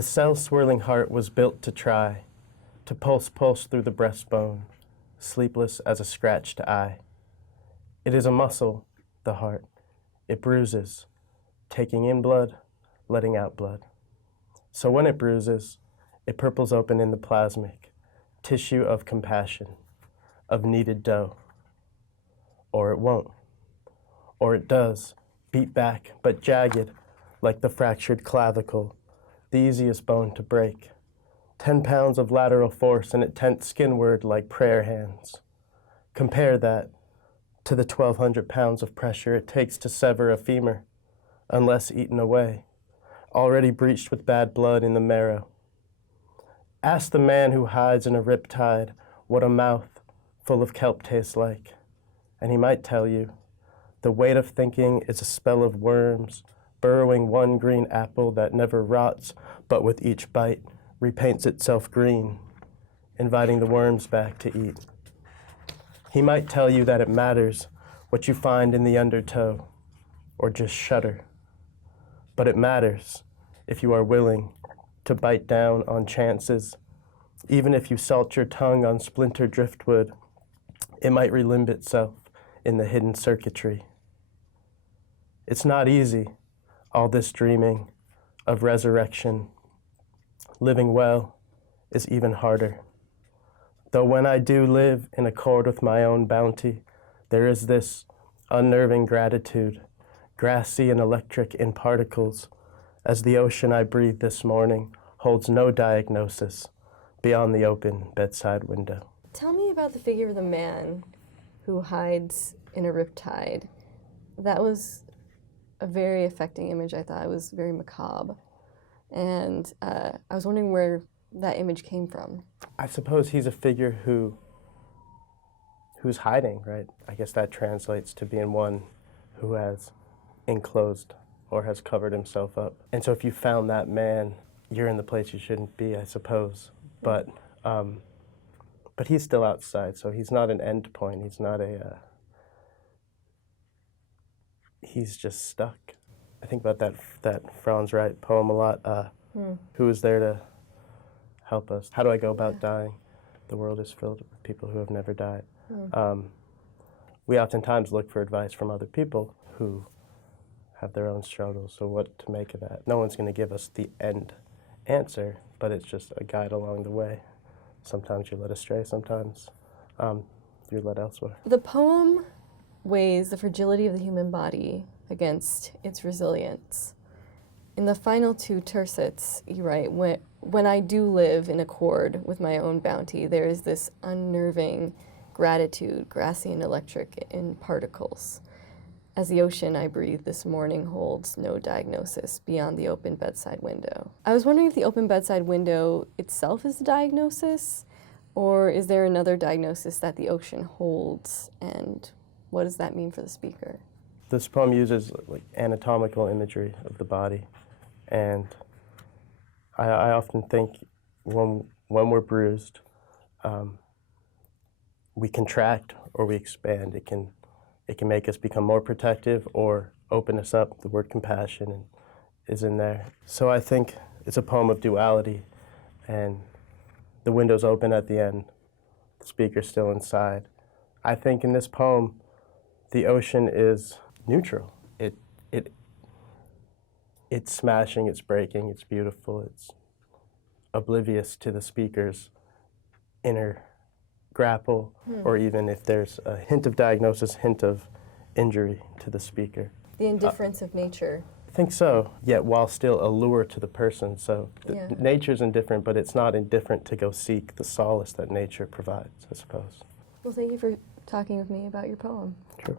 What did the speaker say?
The cell-swirling heart was built to try, to pulse through the breastbone, sleepless as a scratched eye. It is a muscle, the heart. It bruises, taking in blood, letting out blood. So when it bruises, it purples open in the plasmic, tissue of compassion, of needed dough. Or it won't. Or it does, beat back, but jagged, like the fractured clavicle, the easiest bone to break. 10 pounds of lateral force and it tents skinward like prayer hands. Compare that to the 1,200 pounds of pressure it takes to sever a femur, unless eaten away, already breached with bad blood in the marrow. Ask the man who hides in a riptide what a mouth full of kelp tastes like, and he might tell you the weight of thinking is a spell of worms, burrowing one green apple that never rots, but with each bite repaints itself green, inviting the worms back to eat. He might tell you that it matters what you find in the undertow, or just shudder. But it matters if you are willing to bite down on chances. Even if you salt your tongue on splintered driftwood, it might relimb itself in the hidden circuitry. It's not easy, all this dreaming of resurrection. Living well is even harder. Though when I do live in accord with my own bounty, there is this unnerving gratitude, grassy and electric in particles, as the ocean I breathed this morning holds no diagnosis beyond the open bedside window. Tell me about the figure of the man who hides in a riptide. That was a very affecting image, I thought. It was very macabre. And I was wondering where that image came from. I suppose he's a figure who's hiding, right? I guess that translates to being one who has enclosed or has covered himself up. And so if you found that man, you're in the place you shouldn't be, I suppose. But he's still outside, so he's not an end point. He's not he's just stuck. I think about that Franz Wright poem a lot. Who is there to help us? How do I go about dying? The world is filled with people who have never died. We oftentimes look for advice from other people who have their own struggles, so what to make of that? No one's going to give us the end answer, but it's just a guide along the way. Sometimes you're led astray, sometimes you're led elsewhere. The poem weighs the fragility of the human body against its resilience. In the final two tercets, you write, when I do live in accord with my own bounty, there is this unnerving gratitude, grassy and electric in particles. As the ocean I breathe this morning holds no diagnosis beyond the open bedside window. I was wondering if the open bedside window itself is the diagnosis, or is there another diagnosis that the ocean holds, and what does that mean for the speaker? This poem uses like anatomical imagery of the body, and I often think when we're bruised, we contract or we expand. It can make us become more protective or open us up. The word compassion is in there. So I think it's a poem of duality, and the window's open at the end, the speaker's still inside. I think in this poem, the ocean is neutral. It's smashing, it's breaking, it's beautiful, it's oblivious to the speaker's inner grapple, or even if there's a hint of diagnosis, hint of injury to the speaker. The indifference of nature. I think so, yet while still a lure to the person. So nature's indifferent, but it's not indifferent to go seek the solace that nature provides, I suppose. Well, thank you for talking with me about your poem. Sure.